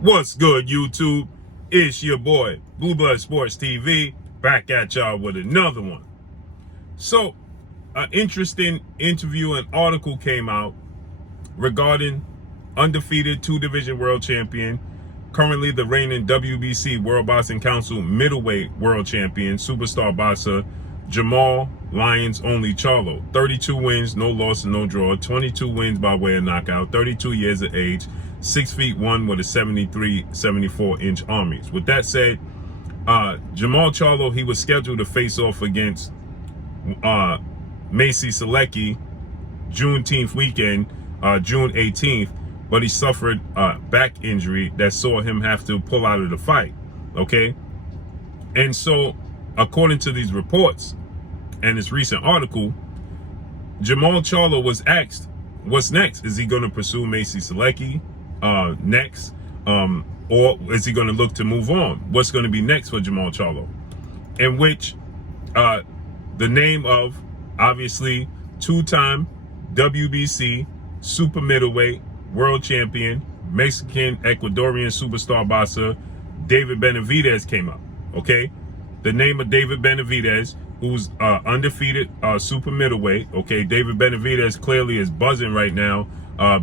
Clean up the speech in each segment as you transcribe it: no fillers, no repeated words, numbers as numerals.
What's good, YouTube? It's your boy, Blue Blood Sports TV, back at y'all with another one. So, an interesting interview and article came out regarding undefeated two-division world champion, currently the reigning WBC World Boxing Council middleweight world champion, superstar boxer, Jermall Lions Only Charlo. 32 wins, no loss and no draw, 22 wins by way of knockout, 32 years of age, 6'1" with a 74 inch arm reach. With that said, Jermall Charlo, he was scheduled to face off against MACIEJ SULECKI Juneteenth weekend, June 18th, but he suffered a back injury that saw him have to pull out of the fight. Okay, and so according to these reports and this recent article, Jermall Charlo was asked, what's next? Is he going to pursue MACIEJ SULECKI next, or is he going to look to move on? What's going to be next for Jermall Charlo? In which the name of, obviously, two-time WBC super middleweight world champion, Mexican Ecuadorian superstar boxer David Benavidez came up. Okay, the name of David Benavidez, who's undefeated super middleweight. Okay, David Benavidez clearly is buzzing right now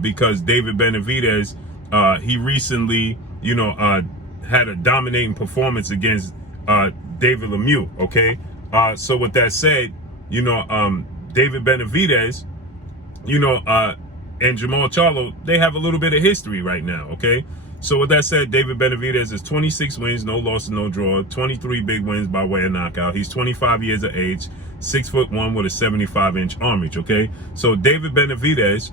because David Benavidez, he recently, had a dominating performance against David Lemieux. Okay, so with that said, David Benavidez, and Jermall Charlo, they have a little bit of history right now. Okay, so with that said, David Benavidez is 26 wins, no loss and no draw, 23 big wins by way of knockout. He's 25 years of age, 6'1" with a 75 inch arm reach. Okay, so David Benavidez,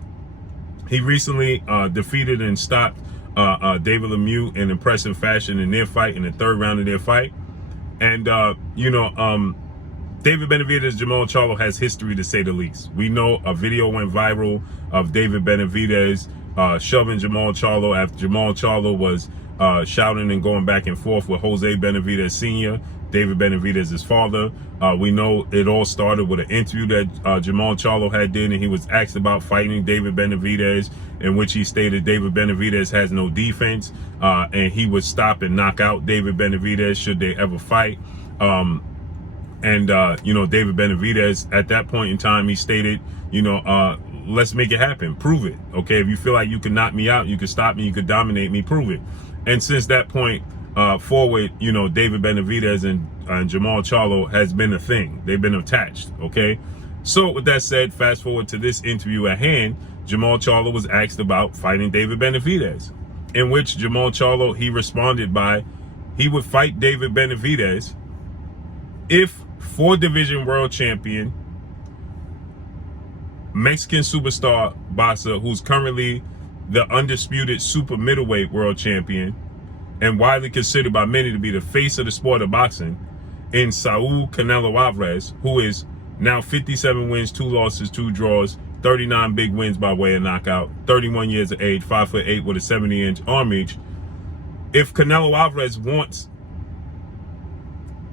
he recently defeated and stopped David Lemieux in impressive fashion in their fight, in the third round of their fight. And David Benavidez, Jermall Charlo has history, to say the least. We know a video went viral of David Benavidez shoving Jermall Charlo after Jermall Charlo was shouting and going back and forth with Jose Benavidez Sr., David Benavidez's father. We know it all started with an interview that Jermall Charlo had did, and he was asked about fighting David Benavidez, in which he stated David Benavidez has no defense, and he would stop and knock out David Benavidez should they ever fight. David Benavidez, at that point in time, he stated, let's make it happen. Prove it. Okay, if you feel like you can knock me out, you can stop me, you could dominate me, prove it. And since that point forward, David Benavidez and Jermall Charlo has been a thing. They've been attached. Okay, so with that said, fast forward to this interview at hand, Jermall Charlo was asked about fighting David Benavidez, in which Jermall Charlo, he responded by, he would fight David Benavidez if four-division world champion, Mexican superstar boxer, who's currently the undisputed super middleweight world champion and widely considered by many to be the face of the sport of boxing, in Canelo Alvarez, who is now 57 wins, 2 losses, 2 draws, 39 big wins by way of knockout, 31 years of age, 5'8" with a 70 inch arm reach. If Canelo Alvarez wants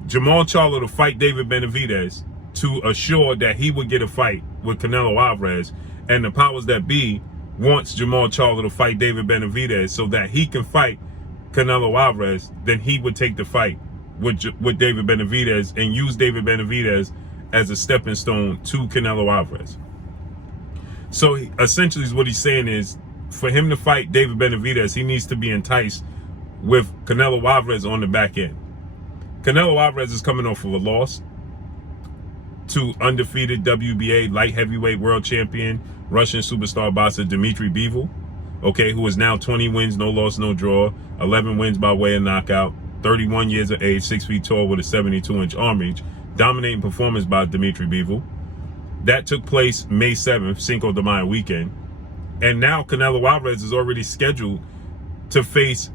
Jermall Charlo to fight David Benavidez to assure that he would get a fight with Canelo Alvarez, and the powers that be wants Jermall Charlo to fight David Benavidez so that he can fight Canelo Alvarez, then he would take the fight with David Benavidez and use David Benavidez as a stepping stone to Canelo Alvarez. So essentially what he's saying is, for him to fight David Benavidez, he needs to be enticed with Canelo Alvarez on the back end. Canelo Alvarez is coming off of a loss to undefeated WBA light heavyweight world champion, Russian superstar boxer Dmitry Bivol, okay, who is now 20 wins, no loss, no draw, 11 wins by way of knockout, 31 years of age, 6 feet tall with a 72 inch arm reach. Dominating performance by Dmitry Bivol. That took place May 7th, Cinco de Mayo weekend. And now Canelo Alvarez is already scheduled to face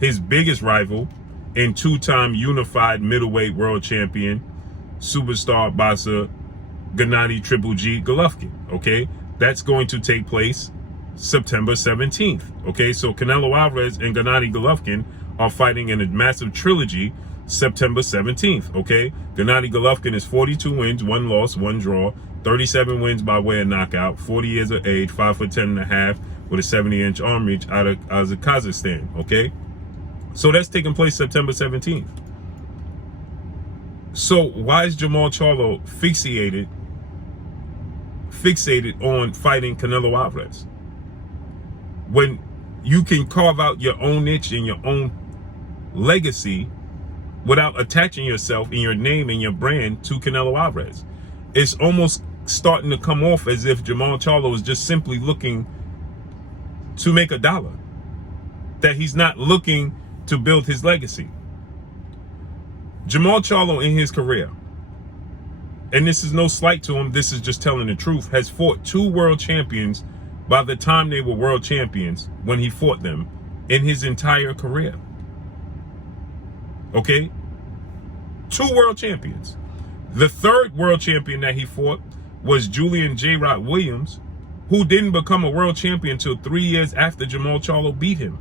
his biggest rival and two-time unified middleweight world champion, superstar boxer Gennady Triple G Golovkin. Okay, that's going to take place September 17th. Okay, so Canelo Alvarez and Gennady Golovkin are fighting in a massive trilogy September 17th. Okay, Gennady Golovkin is 42 wins, 1 loss, 1 draw, 37 wins by way of knockout, 40 years of age, 5'10" and a half with a 70 inch arm reach out of Kazakhstan. Okay, So that's taking place September 17th. So why is Jermall Charlo fixated on fighting Canelo Alvarez when you can carve out your own niche and your own legacy without attaching yourself and your name and your brand to Canelo Alvarez? It's almost starting to come off as if Jermall Charlo is just simply looking to make a dollar, that he's not looking to build his legacy. Jermall Charlo in his career, and this is no slight to him, this is just telling the truth, has fought 2 world champions by the time they were world champions when he fought them in his entire career. Okay? 2 world champions. The 3rd world champion that he fought was Julian J. Rod Williams, who didn't become a world champion until 3 years after Jermall Charlo beat him.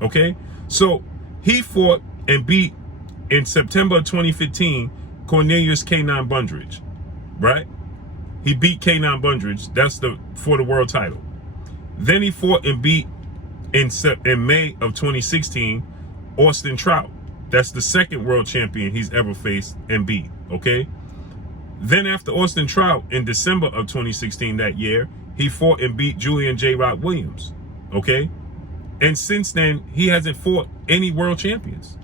Okay? So he fought and beat in September of 2015 Cornelius K9 Bundridge, right? He beat K9 Bundridge. That's for the world title. Then he fought and beat in May of 2016 Austin Trout. That's the 2nd world champion he's ever faced and beat. Okay. Then after Austin Trout in December of 2016 that year, he fought and beat Julian J. Rod Williams. Okay. And since then, he hasn't fought any world champions.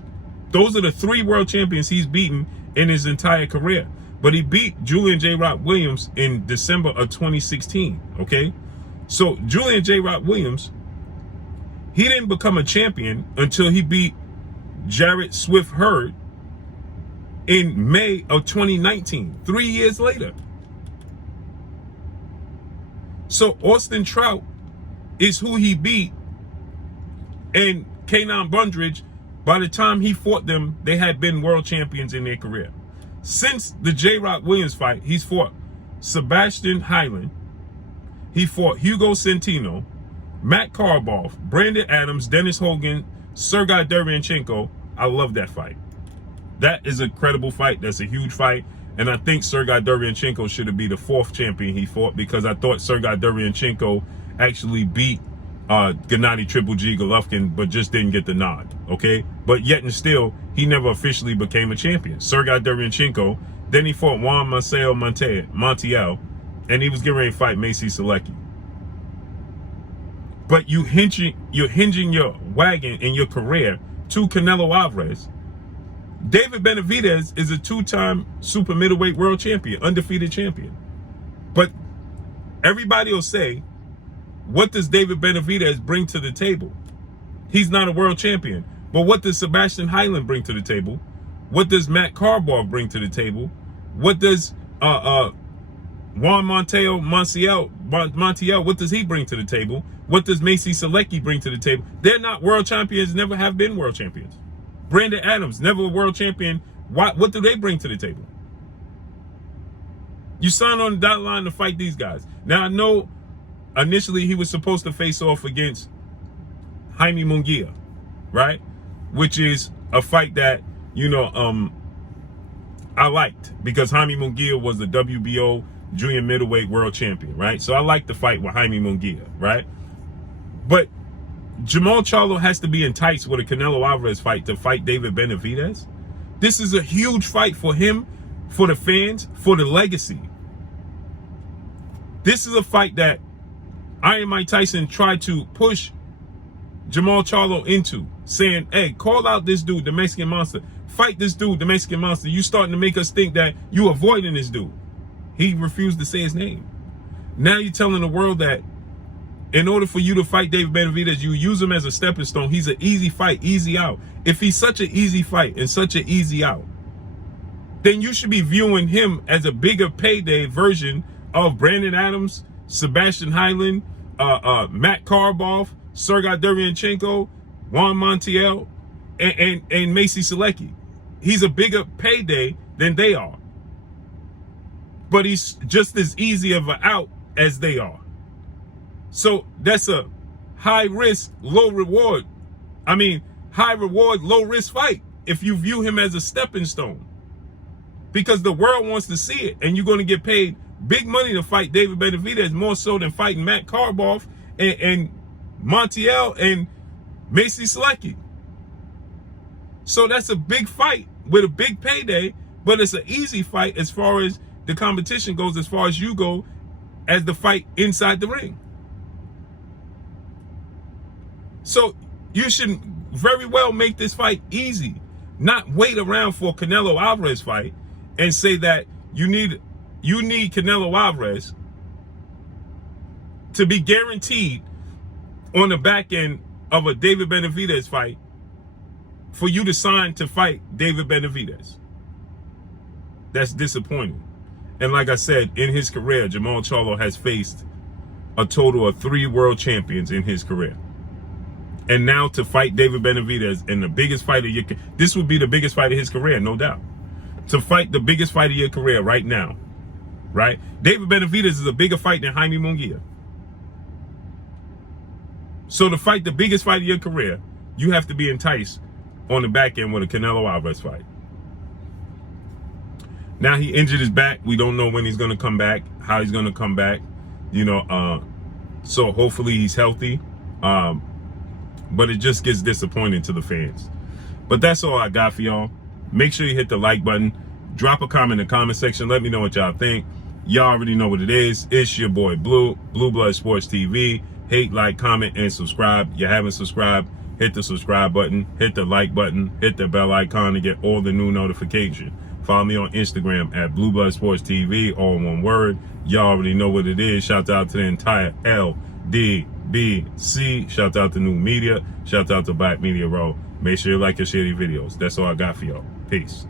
Those are the 3 world champions he's beaten in his entire career. But he beat Julian J. Rod Williams in December of 2016, okay? So Julian J. Rod Williams, he didn't become a champion until he beat Jarrett Swift Hurd in May of 2019, 3 years later. So Austin Trout is who he beat, and K9 Bundridge, by the time he fought them, they had been world champions in their career. Since the J. Rod Williams fight, he's fought Sebastian Hyland, he fought Hugo Centeno, Matt Karboff, Brandon Adams, Dennis Hogan, Sergey Derevyanchenko. I love that fight. That is a credible fight. That's a huge fight. And I think Sergey Derevyanchenko should have been the 4th champion he fought, because I thought Sergey Derevyanchenko actually beat Gennady Triple G Golovkin, but just didn't get the nod, okay? But yet and still, he never officially became a champion. Sergey Derevyanchenko, then he fought Juan Marcel Montiel, and he was getting ready to fight MACIEJ SULECKI. But you're hinging your wagon in your career to Canelo Alvarez. David Benavidez is a 2-time super middleweight world champion, undefeated champion. But everybody will say, what does David Benavidez bring to the table? He's not a world champion. But what does Sebastian Hyland bring to the table? What does Matt Karboff bring to the table? What does Juan Montiel, what does he bring to the table? What does MACIEJ SULECKI bring to the table? They're not world champions, never have been world champions. Brandon Adams, never a world champion. What do they bring to the table? You signed on the dotted line to fight these guys. Now, I know initially he was supposed to face off against Jaime Munguia, right? Which is a fight that, I liked, because Jaime Munguia was the WBO junior middleweight world champion, right? So I liked the fight with Jaime Munguia, right? But Jermall Charlo has to be enticed with a Canelo Alvarez fight to fight David Benavidez. This is a huge fight for him, for the fans, for the legacy. This is a fight that Iron Mike Tyson tried to push Jermall Charlo into, saying, hey, call out this dude, the Mexican Monster. Fight this dude, the Mexican Monster. You starting to make us think that you avoiding this dude. He refused to say his name. Now you're telling the world that in order for you to fight David Benavidez, you use him as a stepping stone. He's an easy fight, easy out. If he's such an easy fight and such an easy out, then you should be viewing him as a bigger payday version of Brandon Adams, Sebastian Hyland, Matt Karboff, Sergey Derevyanchenko, Juan Montiel, and MACIEJ SULECKI. He's a bigger payday than they are. But he's just as easy of an out as they are. So that's a high risk, low reward. I mean, high reward, low risk fight if you view him as a stepping stone. Because the world wants to see it, and you're going to get paid big money to fight David Benavidez, more so than fighting Matt Karboff and Montiel and MACIEJ SULECKI. So that's a big fight with a big payday, but it's an easy fight as far as the competition goes, as far as you go, as the fight inside the ring. So you should very well make this fight easy, not wait around for a Canelo Alvarez fight and say that you need Canelo Alvarez to be guaranteed on the back end of a David Benavidez fight for you to sign to fight David Benavidez. That's disappointing. And like I said, in his career, Jermall Charlo has faced a total of 3 world champions in his career. And now to fight David Benavidez in the biggest fight of this would be the biggest fight of his career, no doubt. To fight the biggest fight of your career right now, right? David Benavidez is a bigger fight than Jaime Munguia. So to fight the biggest fight of your career, you have to be enticed on the back end with a Canelo Alvarez fight. Now he injured his back. We don't know when he's going to come back, how he's going to come back, you know. So hopefully he's healthy. But it just gets disappointing to the fans. But that's all I got for y'all. Make sure you hit the like button. Drop a comment in the comment section. Let me know what y'all think. Y'all already know what it is. It's your boy Blue Blood Sports TV. Hate, like, comment, and subscribe. You haven't subscribed, hit the subscribe button, hit the like button, hit the bell icon to get all the new notifications. Follow me on Instagram at Blue Blood Sports TV, all one word. Y'all already know what it is. Shout out to the entire LDBC. Shout out to New Media. Shout out to Black Media Row. Make sure you like and share these videos. That's all I got for y'all. Peace.